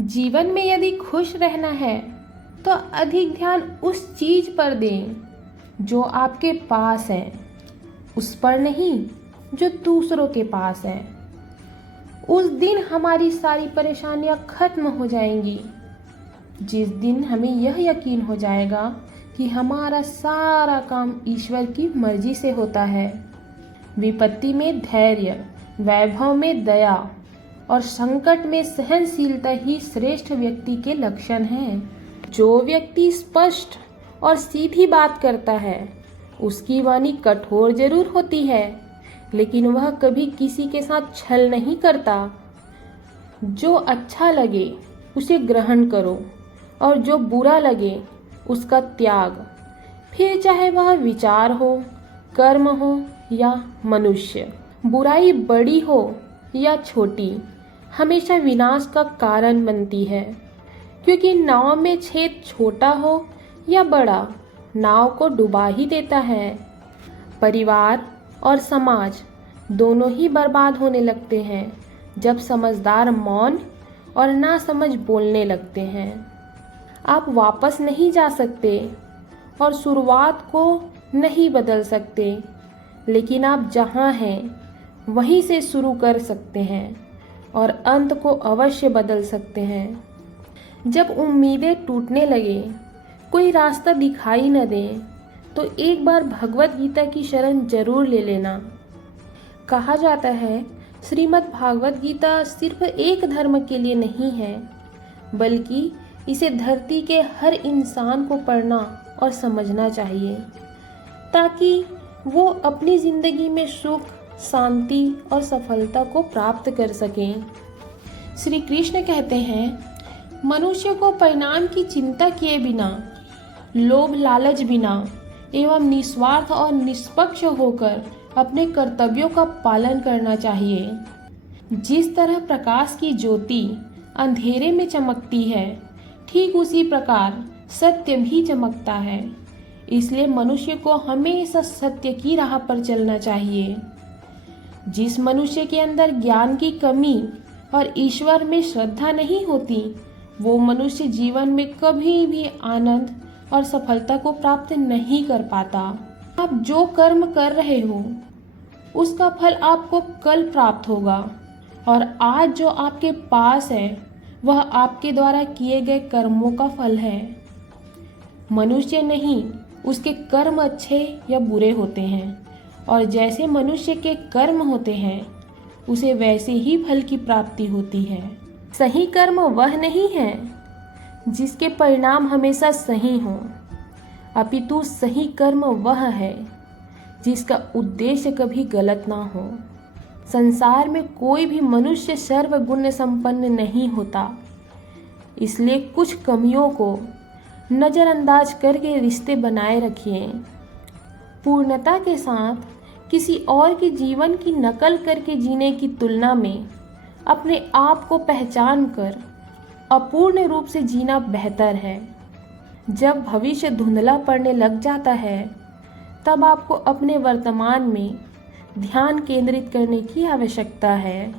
जीवन में यदि खुश रहना है तो अधिक ध्यान उस चीज पर दें जो आपके पास है, उस पर नहीं जो दूसरों के पास है। उस दिन हमारी सारी परेशानियां खत्म हो जाएंगी, जिस दिन हमें यह यकीन हो जाएगा कि हमारा सारा काम ईश्वर की मर्जी से होता है। विपत्ति में धैर्य, वैभव में दया और संकट में सहनशीलता ही श्रेष्ठ व्यक्ति के लक्षण हैं। जो व्यक्ति स्पष्ट और सीधी बात करता है, उसकी वाणी कठोर जरूर होती है, लेकिन वह कभी किसी के साथ छल नहीं करता। जो अच्छा लगे उसे ग्रहण करो और जो बुरा लगे उसका त्याग, फिर चाहे वह विचार हो, कर्म हो या मनुष्य। बुराई बड़ी हो या छोटी, हमेशा विनाश का कारण बनती है, क्योंकि नाव में छेद छोटा हो या बड़ा, नाव को डुबा ही देता है। परिवार और समाज दोनों ही बर्बाद होने लगते हैं जब समझदार मौन और नासमझ बोलने लगते हैं। आप वापस नहीं जा सकते और शुरुआत को नहीं बदल सकते, लेकिन आप जहाँ हैं वहीं से शुरू कर सकते हैं और अंत को अवश्य बदल सकते हैं। जब उम्मीदें टूटने लगे, कोई रास्ता दिखाई न दे, तो एक बार भगवत गीता की शरण जरूर ले लेना। कहा जाता है, श्रीमद् भागवत गीता सिर्फ एक धर्म के लिए नहीं है, बल्कि इसे धरती के हर इंसान को पढ़ना और समझना चाहिए, ताकि वो अपनी जिंदगी में सुख, शांति और सफलता को प्राप्त कर सकें। श्री कृष्ण कहते हैं, मनुष्य को परिणाम की चिंता किए बिना, लोभ लालच बिना एवं निस्वार्थ और निष्पक्ष होकर अपने कर्तव्यों का पालन करना चाहिए। जिस तरह प्रकाश की ज्योति अंधेरे में चमकती है, ठीक उसी प्रकार सत्य भी चमकता है। इसलिए मनुष्य को हमेशा सत्य की राह पर चलना चाहिए। जिस मनुष्य के अंदर ज्ञान की कमी और ईश्वर में श्रद्धा नहीं होती, वो मनुष्य जीवन में कभी भी आनंद और सफलता को प्राप्त नहीं कर पाता। आप जो कर्म कर रहे हो, उसका फल आपको कल प्राप्त होगा, और आज जो आपके पास है वह आपके द्वारा किए गए कर्मों का फल है। मनुष्य नहीं, उसके कर्म अच्छे या बुरे होते हैं, और जैसे मनुष्य के कर्म होते हैं, उसे वैसे ही फल की प्राप्ति होती है। सही कर्म वह नहीं है जिसके परिणाम हमेशा सही हों, अपितु सही कर्म वह है जिसका उद्देश्य कभी गलत ना हो। संसार में कोई भी मनुष्य सर्वगुण संपन्न नहीं होता, इसलिए कुछ कमियों को नज़रअंदाज करके रिश्ते बनाए रखिए। पूर्णता के साथ किसी और के जीवन की नकल करके जीने की तुलना में अपने आप को पहचान कर अपूर्ण रूप से जीना बेहतर है। जब भविष्य धुंधला पड़ने लग जाता है, तब आपको अपने वर्तमान में ध्यान केंद्रित करने की आवश्यकता है।